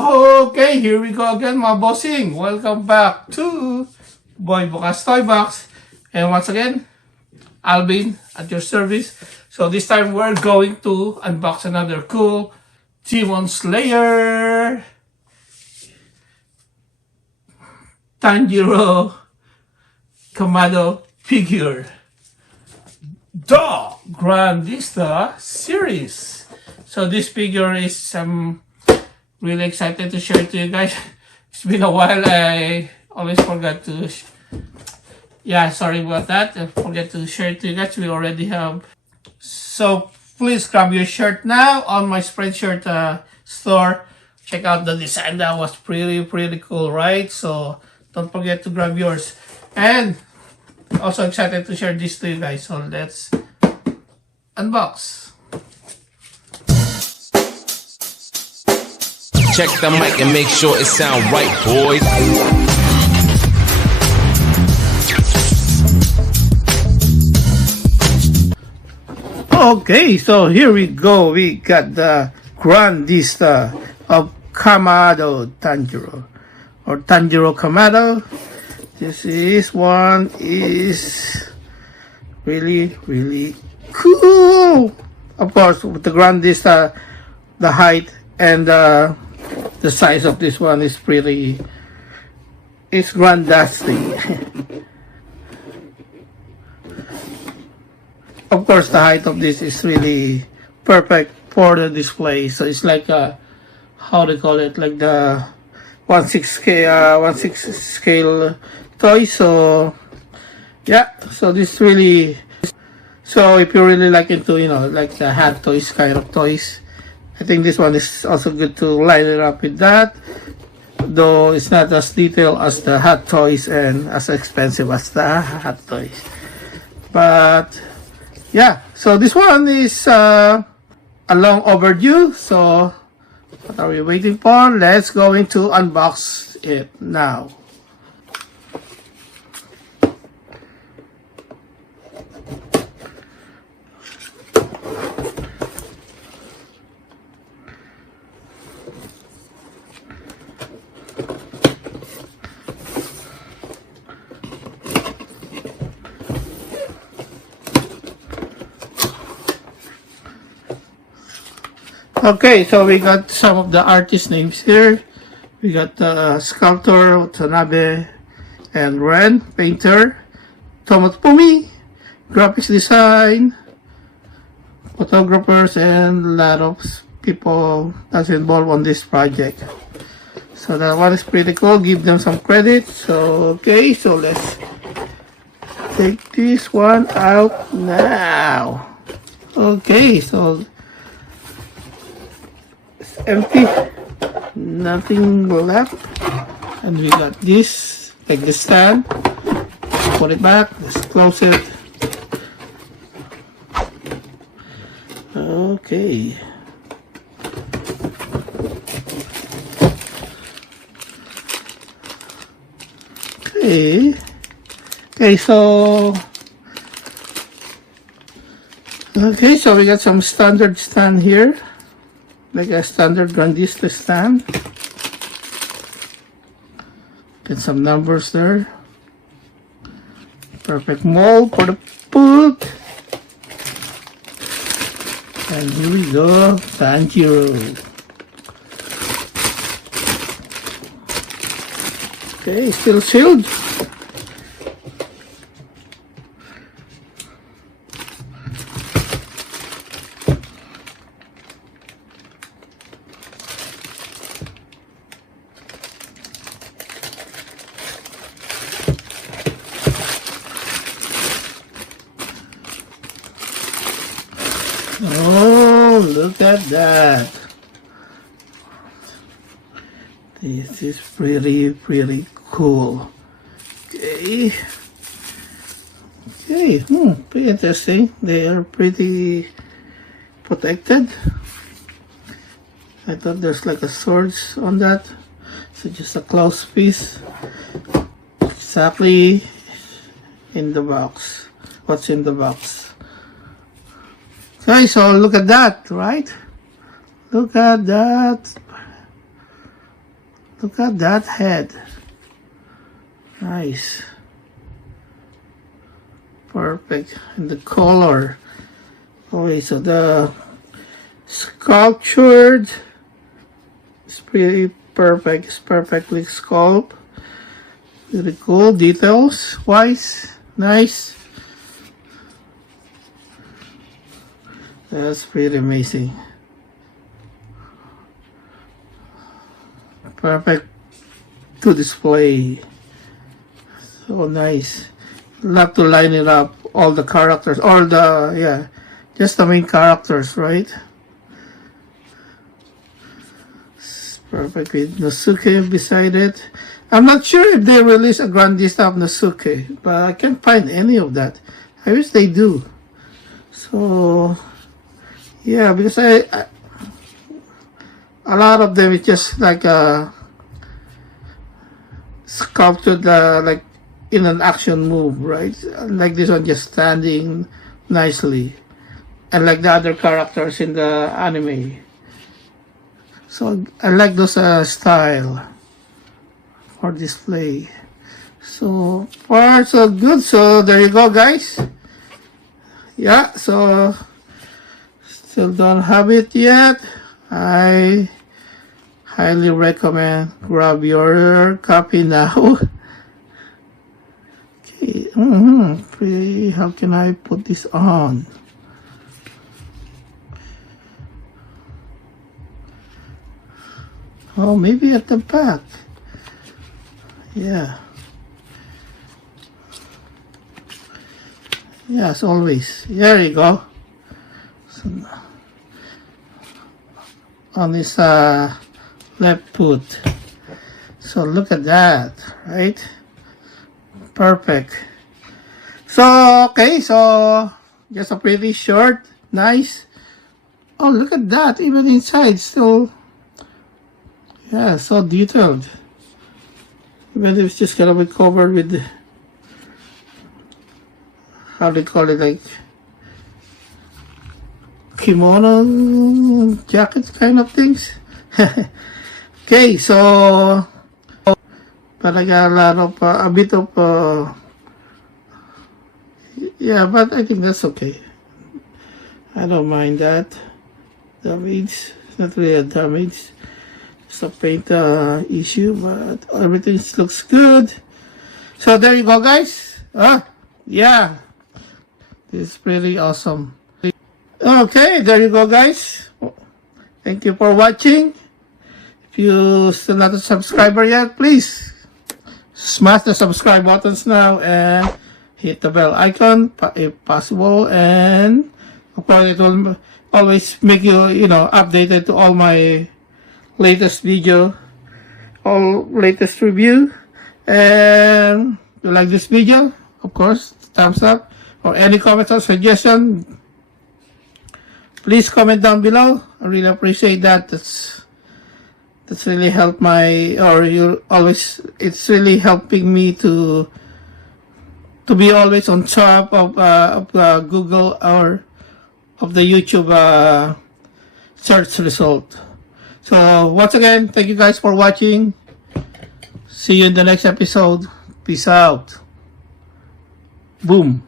Okay, here we go again, mga bossing. Welcome back to Boy Bukas Toy Box. And once again, Alvin at your service. So this time we're going to unbox another cool Demon Slayer Tanjiro Kamado figure. The Grandista series. So this figure is really excited to share to you guys. It's been a while. I always forgot to sorry about that. I forget to share it to you guys. We already have. So please grab your shirt now on my Spreadshirt store. Check out the design. That was pretty cool, right? So don't forget to grab yours. And also excited to share this to you guys. So let's unbox. Check the mic and make sure it sound right, boys. Okay, so here we go. We got the Grandista of Kamado Tanjiro, or Tanjiro Kamado. This one is really cool. Of course, with the Grandista, the height and the size of this one is it's grandastic. Of course, the height of this is really perfect for the display. So it's like how they call it, like the 1/6 scale toy. So yeah, so this really. So if you're really like into like the hat toys kind of toys, I think this one is also good to line it up with that, though it's not as detailed as the hot toys and as expensive as the hot toys. But yeah, so this one is a long overdue. So what are we waiting for? Let's go into unbox it now. Okay, so we got some of the artist names here. We got the sculptor Watanabe and Ren, painter Tomotomi, graphics design, photographers, and a lot of people that's involved on this project. So that one is pretty cool. Give them some credit. So okay, so let's take this one out now. Okay, so empty, nothing left, and we got this, like the stand. Put it back, let's close it. Okay, so we got some standard stand here, like a standard Grandista stand. Get some numbers there. Perfect mold for the book. And here we go, Tanjiro. Okay, still sealed. Oh, look at that. This is pretty cool. Okay, pretty interesting. They are pretty protected. I thought there's like a sword on that. So just a close piece. Exactly in the box. What's in the box? Okay, so look at that, right? Look at that. Look at that head. Nice. Perfect. And the color. Okay, so the sculptured is pretty perfect. It's perfectly sculpted. Really cool. Details wise. Nice. That's pretty amazing. Perfect to display. So nice. Love to line it up. All the characters. All the, yeah. Just the main characters, right? It's perfect with Nosuke beside it. I'm not sure if they release a Grandista of Nosuke, but I can't find any of that. I wish they do. So, yeah, because I a lot of them is just like sculpted like in an action move, right? Like this one just standing nicely, and like the other characters in the anime. So I like those style for display. So far so good. So there you go, guys. Yeah, so still don't have it yet. I highly recommend grab your copy now. Okay, how can I put this on? Oh, maybe at the back. Yeah. Yes, always. There you go. So, on this left foot. So look at that, right? Perfect. So, okay, so just a pretty short, nice. Oh, look at that. Even inside, still, yeah, so detailed. Even if it's just gonna be covered with, how do you call it, like kimono jackets kind of things. Okay, so but I got a lot of a bit of yeah, but I think that's okay. I don't mind that damage. It's not really a damage. It's a paint issue, but everything looks good. So there you go, guys. Yeah, it's pretty awesome. Okay, there you go, guys. Thank you for watching. If you still not a subscriber yet, please smash the subscribe buttons now and hit the bell icon if possible, and of course it will always make you updated to all my latest video, all latest review. And if you like this video, of course, thumbs up, or any comments or suggestion, please comment down below. I really appreciate that. That's really helped it's really helping me to be always on top of Google or of the YouTube search result. So once again, thank you guys for watching. See you in the next episode. Peace out. Boom.